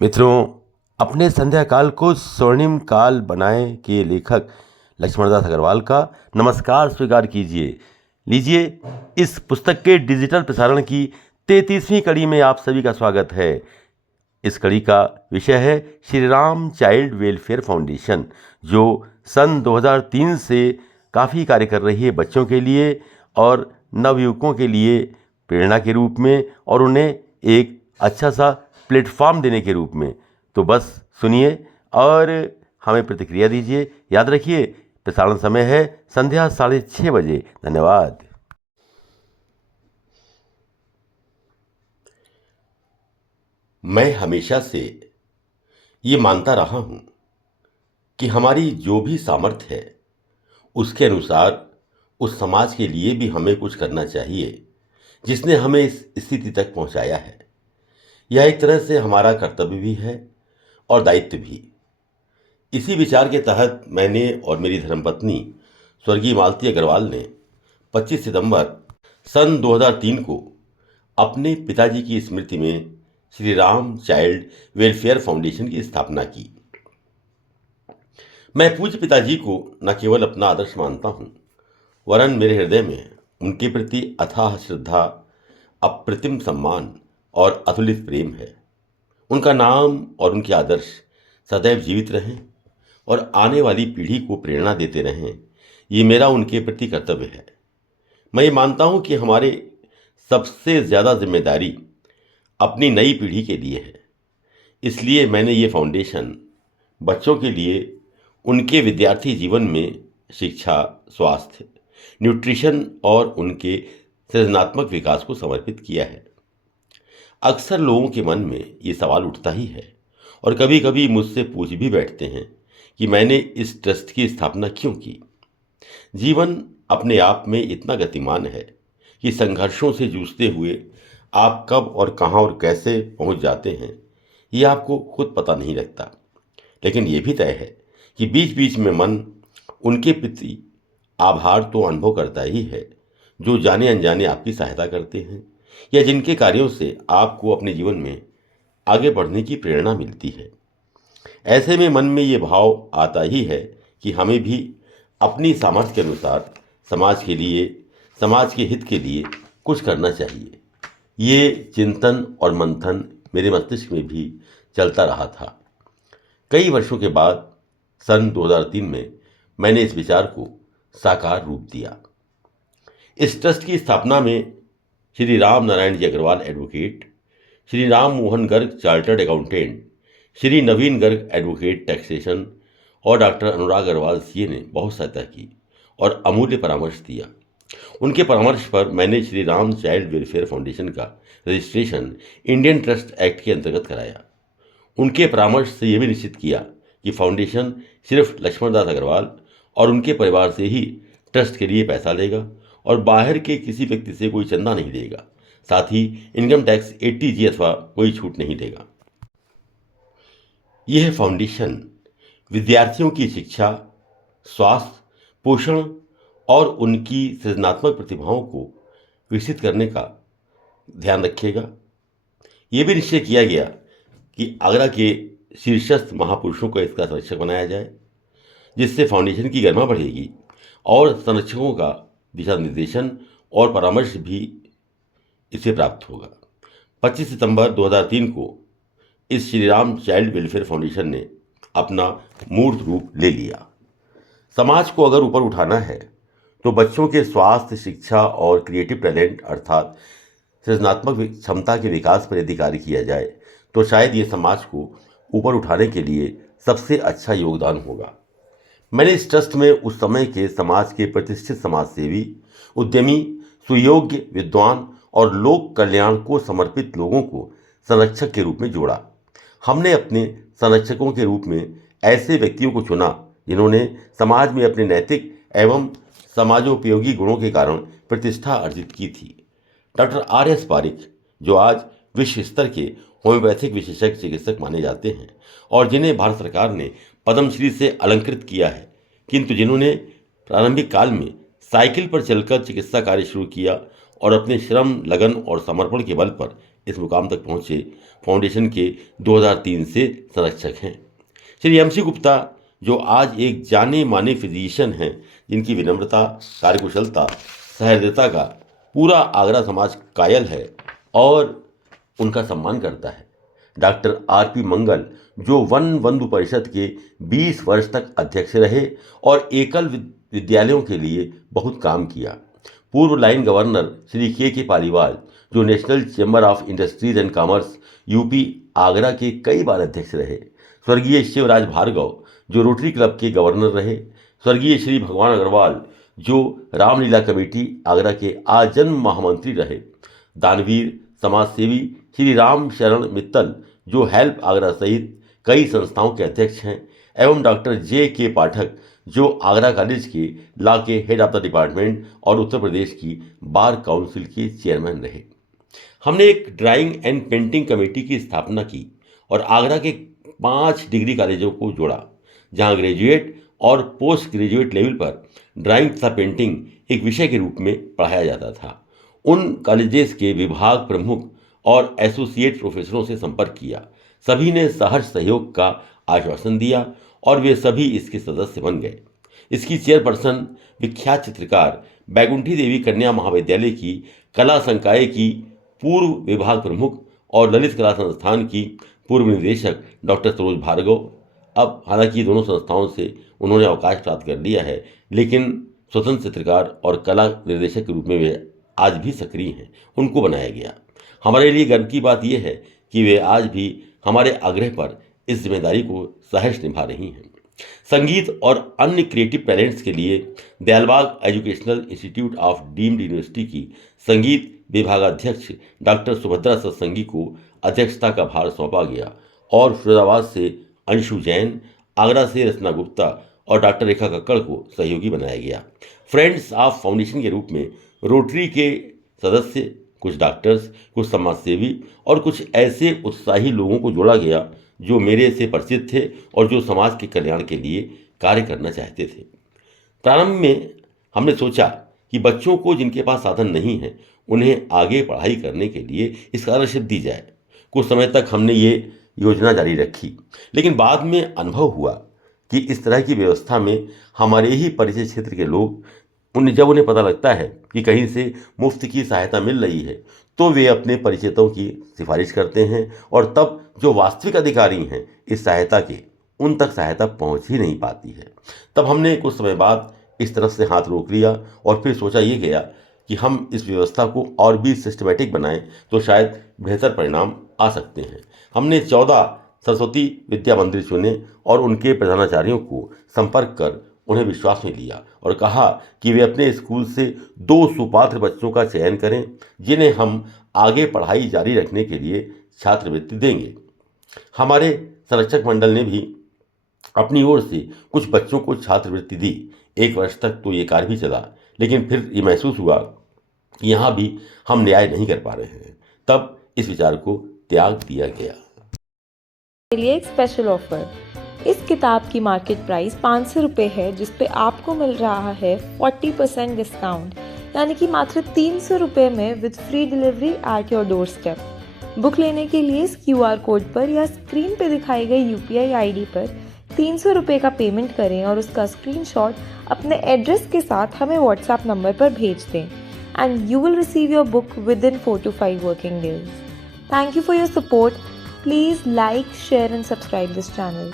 मित्रों, अपने संध्या काल को स्वर्णिम काल बनाए के लेखक लक्ष्मणदास अग्रवाल का नमस्कार स्वीकार कीजिए। लीजिए, इस पुस्तक के डिजिटल प्रसारण की 33वीं कड़ी में आप सभी का स्वागत है। इस कड़ी का विषय है Shri Ram child welfare foundation, जो सन 2003 से काफ़ी कार्य कर रही है बच्चों के लिए और नवयुवकों के लिए प्रेरणा के रूप में और उन्हें एक अच्छा सा प्लेटफॉर्म देने के रूप में। तो बस सुनिए और हमें प्रतिक्रिया दीजिए। याद रखिए, प्रसारण समय है संध्या 6:30 बजे। धन्यवाद। मैं हमेशा से ये मानता रहा हूं कि हमारी जो भी सामर्थ्य है उसके अनुसार उस समाज के लिए भी हमें कुछ करना चाहिए जिसने हमें इस स्थिति तक पहुंचाया है। यह एक तरह से हमारा कर्तव्य भी है और दायित्व भी। इसी विचार के तहत मैंने और मेरी धर्मपत्नी स्वर्गीय मालती अग्रवाल ने 25 सितंबर सन 2003 को अपने पिताजी की स्मृति में Shri Ram child welfare foundation की स्थापना की। मैं पूज्य पिताजी को न केवल अपना आदर्श मानता हूं, वरन मेरे हृदय में उनके प्रति अथाह श्रद्धा, अप्रतिम सम्मान और अतुलित प्रेम है। उनका नाम और उनके आदर्श सदैव जीवित रहें और आने वाली पीढ़ी को प्रेरणा देते रहें, ये मेरा उनके प्रति कर्तव्य है। मैं ये मानता हूं कि हमारे सबसे ज़्यादा जिम्मेदारी अपनी नई पीढ़ी के लिए है। इसलिए मैंने ये फाउंडेशन बच्चों के लिए उनके विद्यार्थी जीवन में शिक्षा, स्वास्थ्य, न्यूट्रिशन और उनके सृजनात्मक विकास को समर्पित किया है। अक्सर लोगों के मन में ये सवाल उठता ही है और कभी कभी मुझसे पूछ भी बैठते हैं कि मैंने इस ट्रस्ट की स्थापना क्यों की। जीवन अपने आप में इतना गतिमान है कि संघर्षों से जूझते हुए आप कब और कहाँ और कैसे पहुँच जाते हैं ये आपको खुद पता नहीं लगता। लेकिन ये भी तय है कि बीच बीच में मन उनके प्रति आभार तो अनुभव करता ही है जो जाने अनजाने आपकी सहायता करते हैं या जिनके कार्यों से आपको अपने जीवन में आगे बढ़ने की प्रेरणा मिलती है। ऐसे में मन में ये भाव आता ही है कि हमें भी अपनी सामर्थ्य के अनुसार समाज के लिए, समाज के हित के लिए कुछ करना चाहिए। ये चिंतन और मंथन मेरे मस्तिष्क में भी चलता रहा था। कई वर्षों के बाद सन 2003 में मैंने इस विचार को साकार रूप दिया। इस ट्रस्ट की स्थापना में Shri Ram Narayan ji Agarwal advocate, Shri Ram Mohan Garg chartered accountant, Shri Naveen Garg advocate taxation और डॉक्टर अनुराग अग्रवाल सीए ने बहुत सहायता की और अमूल्य परामर्श दिया। उनके परामर्श पर मैंने Shri Ram child welfare foundation का रजिस्ट्रेशन इंडियन ट्रस्ट एक्ट के अंतर्गत कराया। उनके परामर्श से यह भी निश्चित किया कि फाउंडेशन सिर्फ लक्ष्मणदास अग्रवाल और उनके परिवार से ही ट्रस्ट के लिए पैसा लेगा और बाहर के किसी व्यक्ति से कोई चंदा नहीं देगा। साथ ही इनकम टैक्स 80G अथवा कोई छूट नहीं देगा। यह फाउंडेशन विद्यार्थियों की शिक्षा, स्वास्थ्य, पोषण और उनकी सृजनात्मक प्रतिभाओं को विकसित करने का ध्यान रखेगा। ये भी निश्चय किया गया कि आगरा के शीर्षस्थ महापुरुषों को इसका संरक्षक बनाया जाए, जिससे फाउंडेशन की गरिमा बढ़ेगी और संरक्षकों का दिशा निर्देशन और परामर्श भी इसे प्राप्त होगा। 25 सितंबर 2003 को इस Shri Ram child welfare foundation ने अपना मूर्त रूप ले लिया। समाज को अगर ऊपर उठाना है तो बच्चों के स्वास्थ्य, शिक्षा और क्रिएटिव टैलेंट अर्थात सृजनात्मक क्षमता के विकास पर यदि कार्य किया जाए तो शायद ये समाज को ऊपर उठाने के लिए सबसे अच्छा योगदान होगा। मैंने इस ट्रस्ट में उस समय के समाज के प्रतिष्ठित समाजसेवी, उद्यमी, सुयोग्य, विद्वान और लोक कल्याण को समर्पित लोगों को संरक्षक के रूप में जोड़ा। हमने अपने संरक्षकों के रूप में ऐसे व्यक्तियों को चुना जिन्होंने समाज में अपने नैतिक एवं समाजोपयोगी गुणों के कारण प्रतिष्ठा अर्जित की थी। डॉक्टर RS पारिक, जो आज विश्व स्तर के होम्योपैथिक विशेषज्ञ चिकित्सक माने जाते हैं और जिन्हें भारत सरकार ने पद्मश्री से अलंकृत किया है, किंतु जिन्होंने प्रारंभिक काल में साइकिल पर चलकर चिकित्सा कार्य शुरू किया और अपने श्रम, लगन और समर्पण के बल पर इस मुकाम तक पहुंचे फाउंडेशन के 2003 से संरक्षक हैं। श्री MC गुप्ता, जो आज एक जाने माने फिजिशियन हैं, जिनकी विनम्रता, कार्यकुशलता, सहृदयता का पूरा आगरा समाज कायल है और उनका सम्मान करता है। डॉक्टर RP मंगल, जो वन बंधु परिषद के 20 वर्ष तक अध्यक्ष रहे और एकल विद्यालयों के लिए बहुत काम किया। पूर्व lion governor Shri KK Paliwal, जो national chamber of industries and commerce UP Agra के कई बार अध्यक्ष रहे। स्वर्गीय शिवराज भार्गव, जो रोटरी क्लब के गवर्नर रहे। स्वर्गीय श्री भगवान अग्रवाल, जो रामलीला कमेटी आगरा के आजन्म महामंत्री रहे। दानवीर समाजसेवी श्री राम शरण मित्तल, जो हेल्प आगरा सहित कई संस्थाओं के अध्यक्ष हैं, एवं डॉक्टर JK पाठक, जो आगरा कॉलेज के लॉ के हेड ऑफ द डिपार्टमेंट और उत्तर प्रदेश की बार काउंसिल के चेयरमैन रहे। हमने एक ड्राइंग एंड पेंटिंग कमेटी की स्थापना की और आगरा के 5 डिग्री कॉलेजों को जोड़ा, जहां ग्रेजुएट और पोस्ट ग्रेजुएट लेवल पर ड्राइंग तथा पेंटिंग एक विषय के रूप में पढ़ाया जाता था। उन कॉलेजेस के विभाग प्रमुख और एसोसिएट प्रोफेसरों से संपर्क किया। सभी ने सहर्ष सहयोग का आश्वासन दिया और वे सभी इसके सदस्य बन गए। इसकी चेयरपर्सन विख्यात चित्रकार बैकुंठी देवी कन्या महाविद्यालय की कला संकाय की पूर्व विभाग प्रमुख और ललित कला संस्थान की पूर्व निदेशक डॉक्टर सरोज भार्गव। अब हालांकि दोनों संस्थाओं से उन्होंने अवकाश प्राप्त कर लिया है, लेकिन स्वतंत्र चित्रकार और कला निर्देशक के रूप में वे आज भी सक्रिय हैं। उनको बनाया गया। हमारे लिए गर्व की बात यह है कि वे आज भी हमारे आग्रह पर इस जिम्मेदारी को सहर्ष निभा रही हैं। संगीत और अन्य क्रिएटिव टैलेंट्स के लिए Dayalbagh educational institute of deemed university की संगीत विभागाध्यक्ष डॉक्टर सुभद्रा सत्संगी को अध्यक्षता का भार सौंपा गया और फिरोजाबाद से अंशु जैन, आगरा से रचना गुप्ता और डॉक्टर रेखा कक्कड़ को सहयोगी बनाया गया। फ्रेंड्स ऑफ फाउंडेशन के रूप में रोटरी के सदस्य, कुछ डॉक्टर्स, कुछ समाजसेवी और कुछ ऐसे उत्साही लोगों को जोड़ा गया जो मेरे से परिचित थे और जो समाज के कल्याण के लिए कार्य करना चाहते थे। प्रारंभ में हमने सोचा कि बच्चों को जिनके पास साधन नहीं है उन्हें आगे पढ़ाई करने के लिए स्कॉलरशिप दी जाए। कुछ समय तक हमने ये योजना जारी रखी, लेकिन बाद में अनुभव हुआ कि इस तरह की व्यवस्था में हमारे ही परिचय क्षेत्र के लोग जब उन्हें पता लगता है कि कहीं से मुफ्त की सहायता मिल रही है तो वे अपने परिचितों की सिफारिश करते हैं और तब जो वास्तविक अधिकारी हैं इस सहायता के, उन तक सहायता पहुंच ही नहीं पाती है। तब हमने कुछ समय बाद इस तरफ से हाथ रोक लिया और फिर सोचा ये गया कि हम इस व्यवस्था को और भी सिस्टमेटिक बनाएं तो शायद बेहतर परिणाम आ सकते हैं। हमने 14 सरस्वती विद्या मंदिर चुने और उनके प्रधानाचार्यों को संपर्क कर उन्हें विश्वास में लिया और कहा कि वे अपने स्कूल से 2 सुपात्र बच्चों का चयन करें जिन्हें हम आगे पढ़ाई जारी रखने के लिए छात्रवृत्ति देंगे। हमारे संरक्षक मंडल ने भी अपनी ओर से कुछ बच्चों को छात्रवृत्ति दी। 1 वर्ष तक तो ये कार्य भी चला, लेकिन फिर ये महसूस हुआ कि यहाँ भी हम न्याय नहीं कर पा रहे हैं। तब इस विचार को त्याग दिया गया। के लिए एक स्पेशल ऑफर। इस किताब की मार्केट प्राइस 500 रुपये है, जिस पे आपको मिल रहा है 40% डिस्काउंट, यानी कि मात्र 300 रुपये में with free delivery at your door step. Book लेने के लिए इस QR कोड पर या स्क्रीन पे दिखाई गई UPI ID पर 300 रुपये का पेमेंट करें और उसका स्क्रीनशॉट अपने एड्रेस के साथ हमें WhatsApp नंबर पर भेज दें and you will receive your book with in 4 to 5 working days. Thank you for your support. Please like, share and subscribe this channel.